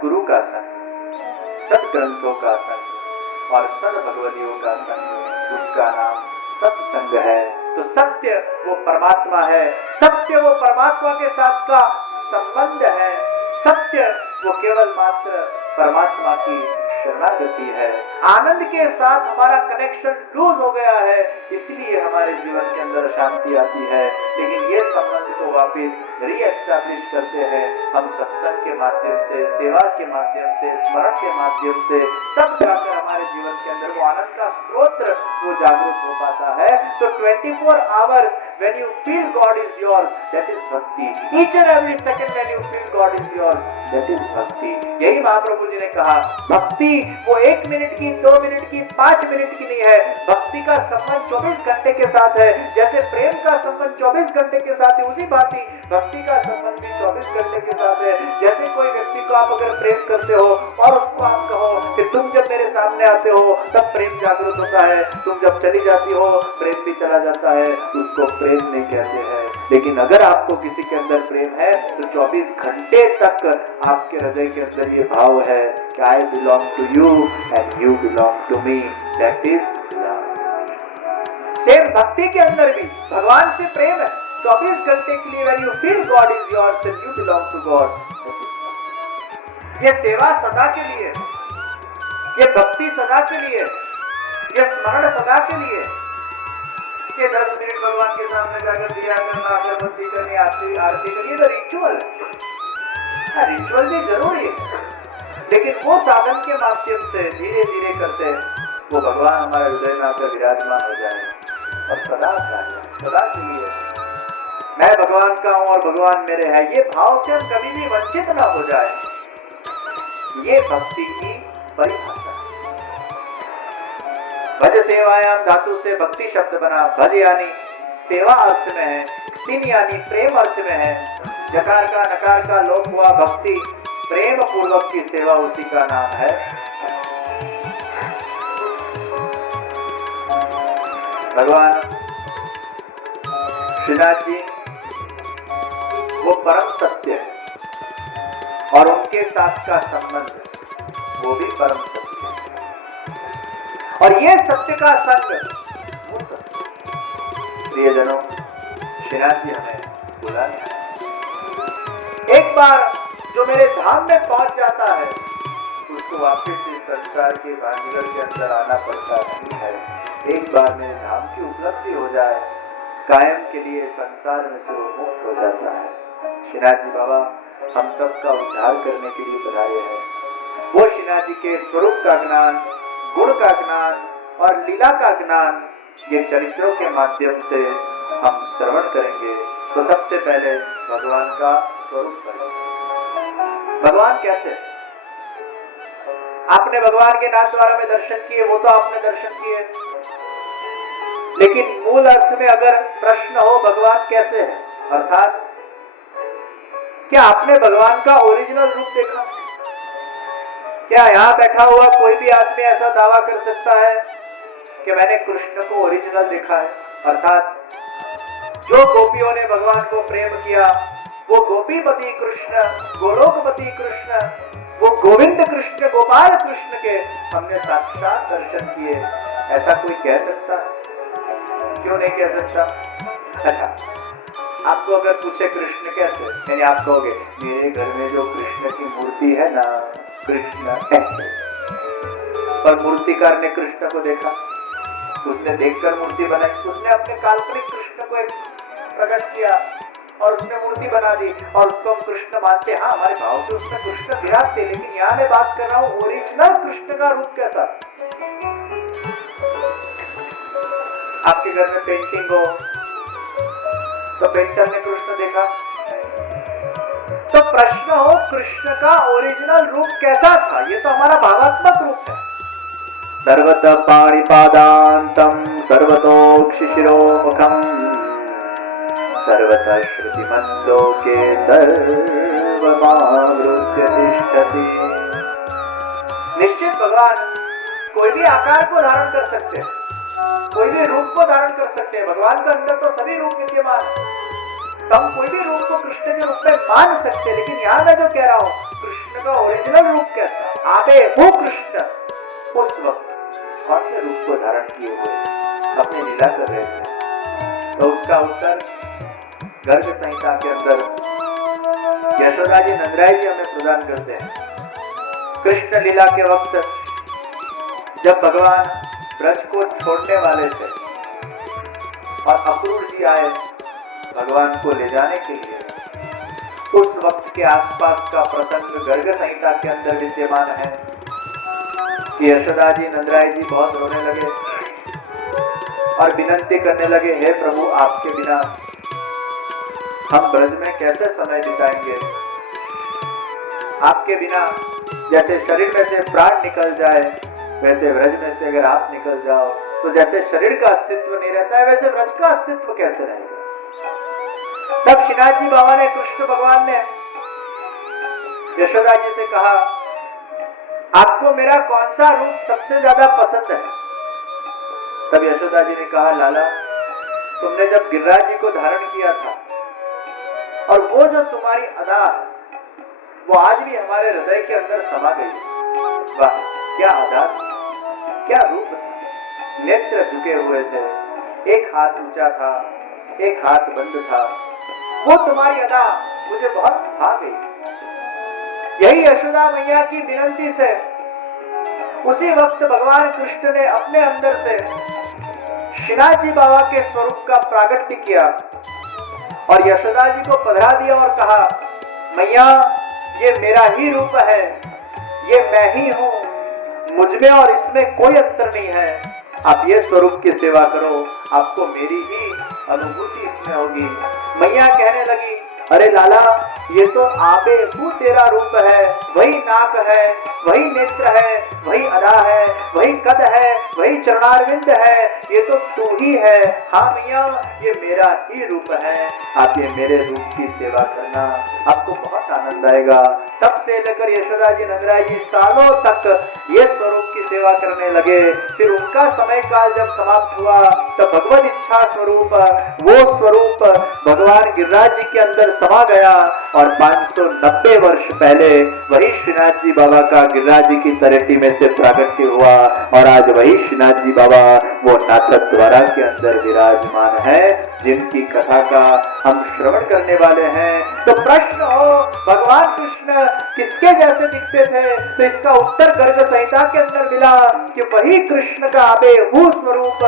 सदगुरु का संग, सदग्रंथों का संग और सदभगवदियों का संग, उसका नाम सत्संग है। तो सत्य वो परमात्मा है, सत्य वो परमात्मा के साथ का संबंध है, सत्य वो केवल मात्र परमात्मा की शरणागति है। आनंद के साथ हमारा कनेक्शन लूज हो गया है, इसलिए हमारे जीवन के अंदर अशांति आती है। लेकिन ये संबंध को वापस रीएस्टैब्लिश करते हैं हम सत्संग के माध्यम से, सेवा के माध्यम से, स्मरण के माध्यम से, तब जाकर हमारे जीवन के अंदर वो आनंद का स्रोत वो जागरूक हो पाता है। तो 24 hours when you feel God is yours, that is bhakti. Each and every second when you feel God is yours, that is bhakti. यही महाप्रभु जी ने कहा, भक्ति वो 1 मिनट की, 2 मिनट की, 5 मिनट की नहीं है। भक्ति का संबंध 24 घंटे के साथ है। जैसे प्रेम का संबंध 24 घंटे के साथ है, उसी भांति भक्ति का संबंध भी 24 घंटे के साथ है। जैसे कोई व्यक्ति को आप अगर प्रेम करते हो और उसको आप कहो कि तुम जब मेरे सामने आते हो तब प्रेम जागृत होता है, तुम जब चली जाती हो प्रेम भी चला जाता है, उसको प्रेम नहीं कहते हैं। लेकिन अगर आपको किसी के अंदर प्रेम है तो 24 घंटे तक आपके हृदय के अंदर ये भाव है कि I belong to you and you belong to me, that is love. Same भक्ति के अंदर भी भगवान से प्रेम है 24 घंटे के लिए। when you feel God is yours then you belong to God. ये सेवा सदा के लिए, ये भक्ति सदा के लिए, ये स्मरण सदा के लिए, कि 10 मिनट भगवान के सामने जाकर दिया करना, अगरबत्ती करनी, आरती करनी, तो रिचुअल है। रिचुअल भी जरूरी है, लेकिन वो साधन के माध्यम से धीरे धीरे करते हैं वो भगवान हमारे हृदय में आकर विराजमान हो जाए और सदा सदा के लिए मैं भगवान का हूं और भगवान मेरे है, ये भाव से हम कभी भी वंचित ना हो जाए। ये भक्ति की परिभाषा। भज सेवायाम धातु से भक्ति शब्द बना। भज यानी सेवा अर्थ में है, सिन यानी प्रेम अर्थ में है, जकार का नकार का लोप हुआ, भक्ति प्रेम पूर्वक की सेवा, उसी का नाम है। भगवान श्रीनाथ जी वो परम सत्य है और उनके साथ का संबंध वो भी परम सत्य है और ये सत्य का संग वो सत्य। प्रियजनों, श्रीनाथ जी हमें बुलाने आए। एक बार जो मेरे धाम में पहुंच जाता है उसको वापस इस संसार के भांजगढ़ के अंदर आना पड़ता नहीं है। एक बार मेरे धाम की उपलब्धि हो जाए, कायम के लिए संसार में से वो मुक्त हो जाता है। श्रीनाथ जी बाबा हम सब का उद्धार करने के लिए पधारे हैं। वो श्रीनाथ जी के स्वरूप का ज्ञान, गुण का ज्ञान और लीला का ज्ञान ये चरित्रों के माध्यम से हम श्रवण करेंगे। तो सबसे पहले भगवान का स्वरूप करेंगे। भगवान कैसे? आपने भगवान के नाथ द्वारा में दर्शन किए, वो तो आपने दर्शन किए, लेकिन मूल अर्थ में अगर प्रश्न हो भगवान कैसे है, अर्थात क्या आपने भगवान का ओरिजिनल रूप देखा? क्या यहाँ बैठा हुआ कोई भी आदमी ऐसा दावा कर सकता है कि मैंने कृष्ण को ओरिजिनल देखा है? अर्थात जो गोपियों ने भगवान को प्रेम किया, वो गोपीपति कृष्ण, गोलोकपति कृष्ण, वो गोविंद कृष्ण, गोपाल कृष्ण के हमने साक्षात दर्शन किए, ऐसा कोई कह सकता है? क्यों नहीं कह सकता? अच्छा, आपको अगर पूछे कृष्ण कैसे, यानी आप कहोगे मेरे घर में जो कृष्ण की मूर्ति है ना, कृष्ण ऐसे। पर मूर्तिकार ने कृष्ण को देखा, उसने देखकर मूर्ति बनाई, उसने अपने काल्पनिक कृष्ण को प्रकट किया और उसने मूर्ति बना दी और उसको हम कृष्ण मानते। हाँ, हमारे भाव से उसमें कृष्ण विराजते, लेकिन यहाँ मैं बात कर रहा हूँ ओरिजिनल कृष्ण का रूप कैसा। आपके घर में पेंटिंग हो तो पेंटर ने कृष्ण देखा, तो प्रश्न हो कृष्ण का ओरिजिनल रूप कैसा था? ये तो हमारा भावात्मक रूप है। सर्वतः पाणिपादांतम सर्वतोक्षिशिरोमुखम सर्वतः श्रुतिमल्लोके सर्वमावृत्य तिष्ठति। निश्चित भगवान कोई भी आकार को धारण कर सकते हैं, कोई भी रूप को धारण कर सकते हैं। भगवान के अंदर तो सभी रूप विद्यमान है, तो हम कोई भी रूप को कृष्ण के रूप में मान सकते हैं। लेकिन यहाँ मैं जो कह रहा हूँ, कृष्ण कृष्ण का ओरिजिनल रूप कैसा, आबे वो कृष्ण उस वक्त कौन से रूप को धारण किए हुए अपनी लीला कर रहे थे? तो उसका उत्तर गर्ग संहिता के अंदर यशोदा जी नंदराय जी हमें प्रदान करते हैं। कृष्ण लीला के वक्त जब भगवान ब्रज को छोड़ने वाले थे और अक्रूर जी आए भगवान को ले जाने के लिए, उस वक्त के आसपास का प्रसंग गर्ग संहिता के अंदर विद्यमान है कि यशोदा जी नंदराय जी बहुत रोने लगे और विनती करने लगे, हे प्रभु आपके बिना हम ब्रज में कैसे समय बिताएंगे? आपके बिना जैसे शरीर में से प्राण निकल जाए वैसे ब्रज में से अगर आप निकल जाओ तो जैसे शरीर का अस्तित्व नहीं रहता है वैसे ब्रज का अस्तित्व कैसे रहेगा? तब श्रीनाथ जी बाबा ने, कृष्ण भगवान ने यशोदा जी से कहा, आपको मेरा कौन सा रूप सबसे ज्यादा पसंद है? तब यशोदा जी ने कहा, लाला तुमने जब गिरिराज जी को धारण किया था और वो जो तुम्हारी अदा वो आज भी हमारे हृदय के अंदर समा गई। वाह क्या अदा, क्या रूप था। नेत्र झुके हुए थे, एक हाथ ऊंचा था, एक हाथ बंद था। वो तुम्हारी अदा मुझे बहुत भा गई। यही यशोदा मैया की विनती से उसी वक्त भगवान कृष्ण ने अपने अंदर से श्रीनाथ जी बाबा के स्वरूप का प्रागट्य किया और यशोदा जी को पधरा दिया और कहा, मैया ये मेरा ही रूप है, ये मैं ही हूं, मुझमें और इसमें कोई अंतर नहीं है। आप ये स्वरूप की सेवा करो, आपको मेरी ही अनुभूति इसमें होगी। मैया कहने लगी, अरे लाला ये तो आबेहू तेरा रूप है, वही नाक है, वही नेत्र है, वही अदा है, वही कद है, वही चरणारविंद है, ये तो तू ही है। हाँ मैया ये मेरा ही रूप है, आप ये मेरे रूप की सेवा करना, आपको बहुत आनंद आएगा। तब से लेकर यशोदा जी नंदराय जी सालों तक ये स्वरूप की सेवा करने लगे। फिर उनका समय काल जब समाप्त हुआ तो भगवत इच्छा स्वरूप वो स्वरूप भगवान गिरिराज जी के अंदर समा गया और 590 वर्ष पहले वही श्रीनाथ जी बाबा का गिरिराज जी की तरेटी में से प्रागट्य हुआ और आज वही श्रीनाथ जी बाबा वो नाथक द्वारा के अंदर विराजमान है, जिनकी कथा का हम श्रवण करने वाले हैं। तो प्रश्न हो भगवान कृष्ण किसके जैसे दिखते थे, तो इसका उत्तर गर्ग संहिता के अंदर मिला कि वही कृष्ण का आबेहू स्वरूप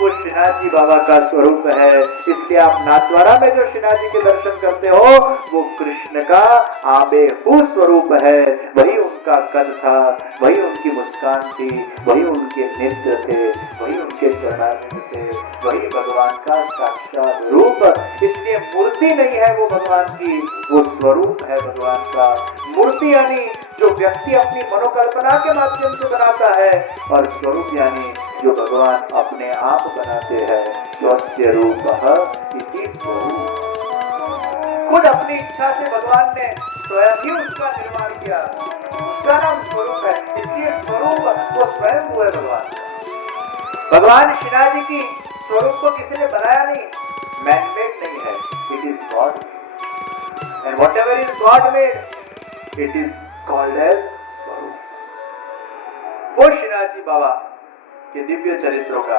वो श्रीनाथ जी बाबा का स्वरूप है। इसलिए आप नाथद्वारा में जो श्रीनाथ जी के दर्शन करते हो वो कृष्ण का आबेहू स्वरूप है, वही उनका कद था, वही उनकी मुस्कान थी, वही उनके नेत्र थे, वही उनके चरणारविंद थे, वही भगवान का साक्षात रूप। इसलिए मूर्ति नहीं है वो भगवान की, वो स्वरूप है भगवान का। मूर्ति यानी जो व्यक्ति अपनी मनोकल्पना के माध्यम से बनाता है और स्वरूप यानी जो भगवान अपने आप बनाते हैं। स्वस्य रूपः इति स्वरूप, खुद अपनी इच्छा से भगवान ने स्वयं ही उसका निर्माण किया, उसका नाम स्वरूप है। इसलिए स्वरूप वो स्वयं हुए भगवान। भगवान श्रीनाथ जी की स्वरूप को किसी ने बनाया नहीं, मैन मेड नहीं है, it is God and whatever is God made it is called as स्वरूप। वो श्रीनाथ जी बाबा के दिव्य चरित्रों का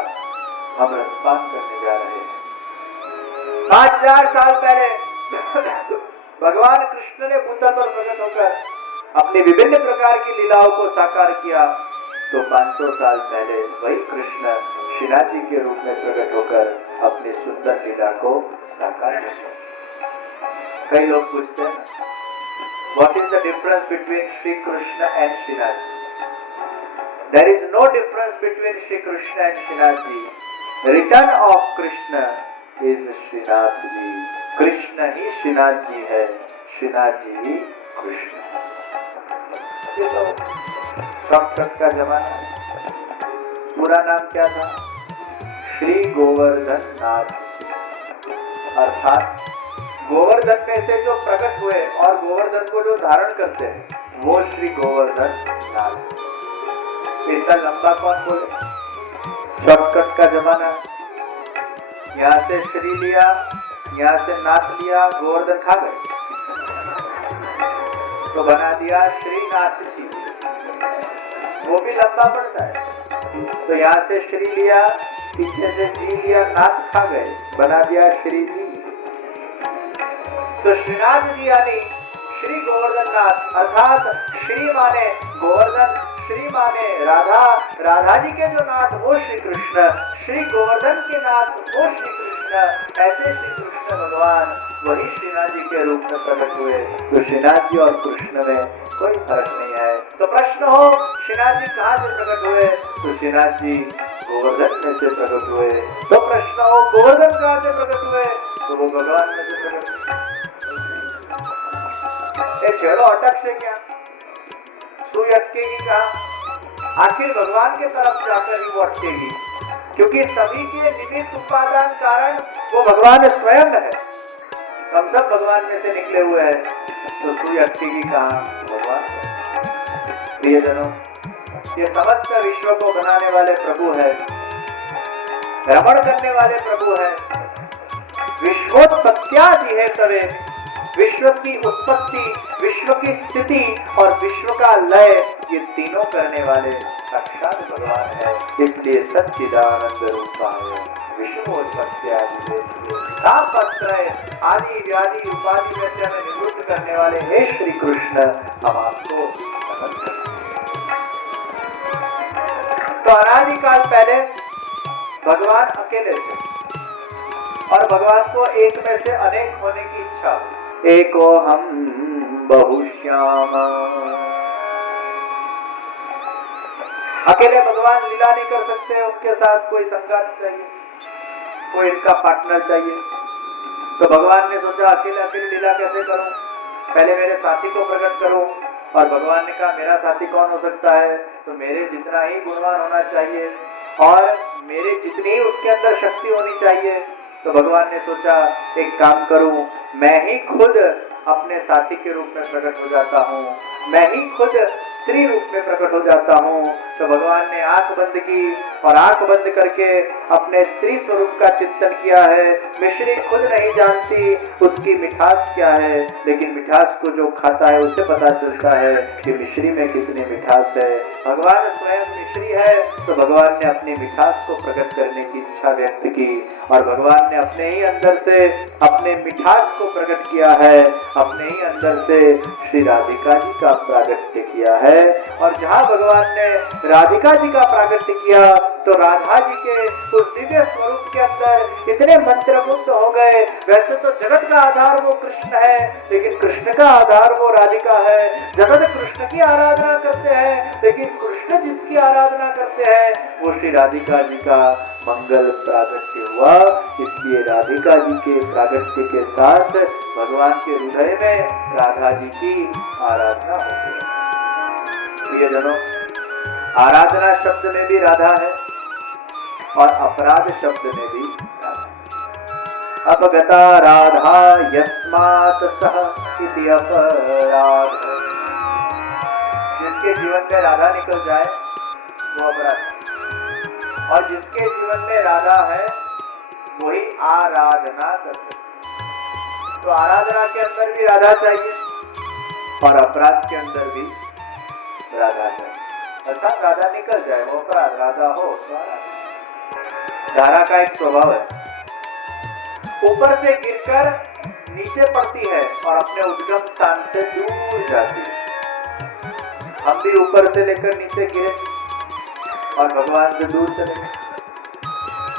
हम रसपान करने जा रहे हैं। 5000 साल पहले भगवान कृष्ण ने भूतल पर प्रकट होकर अपनी विभिन्न प्रकार की लीलाओं को साकार किया, तो 500 साल पहले वही कृष्ण श्रीनाथ जी के रूप में प्रकट होकर अपनी सुंदर लीला को साकार किया। कई लोग पूछते हैं, what is the difference between Shri Krishna and Shrinath ji? There is no difference between Shri Krishna and Shrinath ji. Return of Krishna is Shrinath ji. Krishna ही श्रीनाथ जी है, श्रीनाथ जी ही कृष्ण है। ये तो शॉर्टकट का जमाना है। पूरा नाम क्या था? श्री गोवर्धन नाथ, अर्थात गोवर्धन में से जो प्रकट हुए और गोवर्धन को जो धारण करते हैं वो श्री गोवर्धन नाथ। इतना लंबा कौन बोले? शॉर्टकट का जमाना है। यहाँ से श्री लिया, यहाँ से नाथ लिया, गोवर्धन खा गए। तो बना दिया श्रीनाथ जी, वो भी लंबा पड़ता है। तो यहाँ से श्री लिया, पीछे से जी लिया, नाथ खा गए, बना दिया श्री जी। तो श्रीनाथ जी यानी श्री गोवर्धन नाथ, अर्थात श्री माने गोवर्धन, श्री माने राधा, राधा जी के जो नाथ वो श्री कृष्ण, श्री गोवर्धन के नाथ वो श्री कृष्ण। ऐसे श्री कृष्ण भगवान वही श्रीनाथ जी के रूप में प्रकट हुए। तो श्रीनाथ जी और कृष्ण में कोई फर्क नहीं है। तो प्रश्न हो श्रीनाथ जी कहाँ से प्रकट हुए, तो श्रीनाथ जी गोवर्धन में से प्रकट हुए। तो प्रश्न हो गोवर्धन कहाँ से प्रकट हुए, तो वो भगवान में से प्रकट हुए। चलो अटक से क्या, सुई अटकेगी कहाँ, आखिर भगवान के तरफ जाकर ही वो अटकेगी, क्योंकि सभी के निमित्त उपादान कारण वो भगवान स्वयं है। हम सब भगवान में से निकले हुए हैं, तो सुई अटकेगी कहाँ, भगवान। प्रियजनों, ये समस्त विश्व को बनाने वाले प्रभु है, भ्रमण करने वाले प्रभु है, विश्वोत्पत्त्यादि है तवे, विश्व की उत्पत्ति, विश्व की स्थिति और विश्व का लय, ये तीनों करने वाले साक्षात भगवान है। इसलिए सच्चिदानंद रूपाय विश्वोत्पत्त्यादि आदि व्याधि उपाधि में से हमें निवृत्त करने वाले हे श्री कृष्ण, हम आपको नमन करते हैं। तो अनादिकाल पहले भगवान अकेले थे और भगवान को एक में से अनेक होने की इच्छा, एको हम बहुश्यामा। अकेले भगवान लीला नहीं कर सकते, उनके साथ कोई संगात चाहिए, कोई इनका पार्टनर चाहिए। तो भगवान ने सोचा अकेले अकेले लीला कैसे करूं, पहले मेरे साथी को प्रकट करूं। और भगवान ने कहा मेरा साथी कौन हो सकता है, तो मेरे जितना ही गुणवान होना चाहिए और मेरे जितनी ही उसके अंदर शक्ति होनी चाहिए। तो भगवान ने सोचा एक काम करूं, मैं ही खुद अपने साथी के रूप में प्रकट हो जाता हूं, मैं ही खुद स्त्री रूप में प्रकट हो जाता हूं। तो भगवान ने आंख बंद की और आंख बंद करके अपने स्त्री स्वरूप का चिंतन किया है। मिश्री खुद नहीं जानती उसकी मिठास क्या है, लेकिन मिठास को जो खाता है उसे पता चलता है कि मिश्री में कितनी मिठास है। भगवान स्वयं मिश्री है, तो भगवान ने अपनी मिठास को प्रकट करने की इच्छा व्यक्त की और भगवान ने अपने ही अंदर से अपने मिठास को प्रकट किया है, अपने ही अंदर से श्री राधिका जी का प्रागट्य किया है। और जहाँ भगवान ने राधिका जी का प्रागट्य किया तो राधा जी के उस दिव्य स्वरूप के अंदर इतने मंत्रमुग्ध हो गए। वैसे तो जगत का आधार वो कृष्ण है, लेकिन कृष्ण का आधार वो राधिका है। जगत कृष्ण की आराधना करते हैं, लेकिन कृष्ण जिसकी आराधना करते हैं वो श्री राधिका जी का मंगल प्रागट्य हुआ। इसलिए राधिका जी के प्रागट्य के साथ भगवान के हृदय में राधा जी की आराधना होती है। प्रियजनों, आराधना शब्द में भी राधा है और अपराध शब्द में भी राधा। अपगता राधा यस्मात् सह इति अपराध। जिसके जीवन में राधा निकल जाए वो अपराध, और जिसके जीवन में राधा है वही आराधना कर सकते। तो आराधना के अंदर भी राधा चाहिए और अपराध के अंदर भी राधा चाहिए, अर्थात राधा निकल जाए वो अपराध, राधा हो तो आराधना। धारा का एक स्वभाव है, ऊपर से गिरकर नीचे पड़ती है और अपने उद्गम स्थान से दूर जाती है। हम भी ऊपर से लेकर नीचे गिरे और भगवान से दूर चले गए,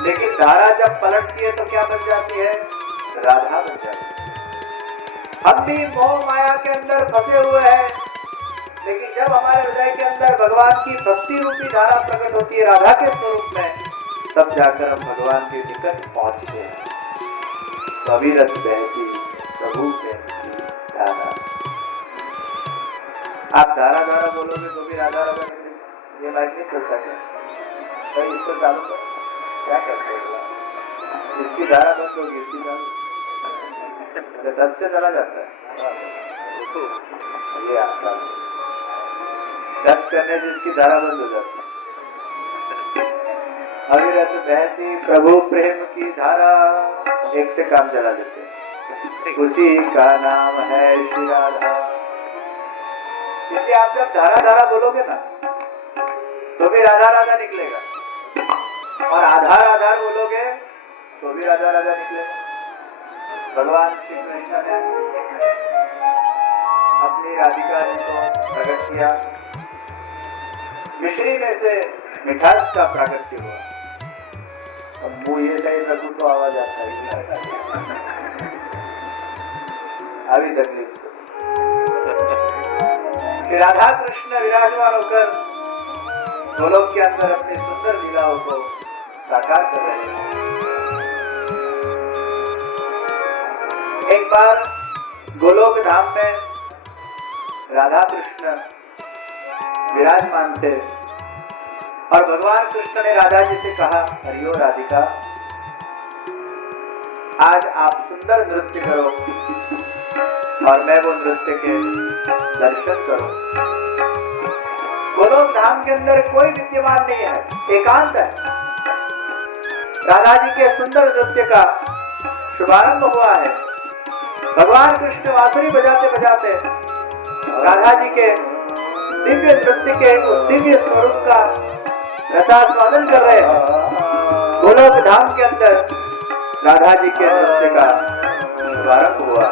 लेकिन धारा जब पलटती है तो क्या बन जाती है, राधा बन जाती है। हम भी मोह माया के अंदर फंसे हुए हैं, लेकिन जब हमारे हृदय के अंदर भगवान की भक्ति रूपी धारा प्रकट होती है राधा के स्वरूप में, तब जाकर हम भगवान के निकट पहुंचते हैं। अविरत बहती प्रभु कहती धारा। आप धारा धारा बोलोगे तो भी राधा राधा नहीं, ये माइक नहीं चलता क्या? सही, इसको चालू कर, क्या करते हो? इसकी धारा बंद होगी, इसकी चालू तब से चला जाता है। ये आपका टच करने से इसकी धारा बंद हो जाती है। अविरत बहती प्रभु प्रेम की धारा, एक से काम चला देते हैं। उसी का नाम है श्री राधा। इसे आप जब धारा धारा बोलोगे ना तो भी राधा राधा निकलेगा, और आधार आधार बोलोगे तो भी राधा राधा निकलेगा। भगवान श्री कृष्ण ने अपनी राधिका जी को प्रकट किया, मिश्री में से मिठास का प्रागट्य हुआ। अब मुंह ये सही रखूं तो आवाज आता है, अभी तकलीफ। राधा कृष्ण विराजमान होकर गोलोक के अंदर अपनी सुंदर लीलाओं को साकार कर रहे हैं। एक बार गोलोक धाम में राधा कृष्ण विराजमान थे और भगवान कृष्ण ने राधा जी से कहा, हरिओ राधिका, आज आप सुंदर नृत्य करो और मैं वो नृत्य के दर्शन करूं। गोलोक धाम के अंदर कोई विद्यमान नहीं है, एकांत है। राधा जी के सुंदर नृत्य का शुभारंभ हुआ है। भगवान कृष्ण बांसुरी बजाते बजाते राधा जी के दिव्य नृत्य के उस दिव्य स्वरूप का रसास्वादन कर रहे हैं। गोलोक धाम के अंदर राधा जी के नृत्य का शुभारंभ हुआ।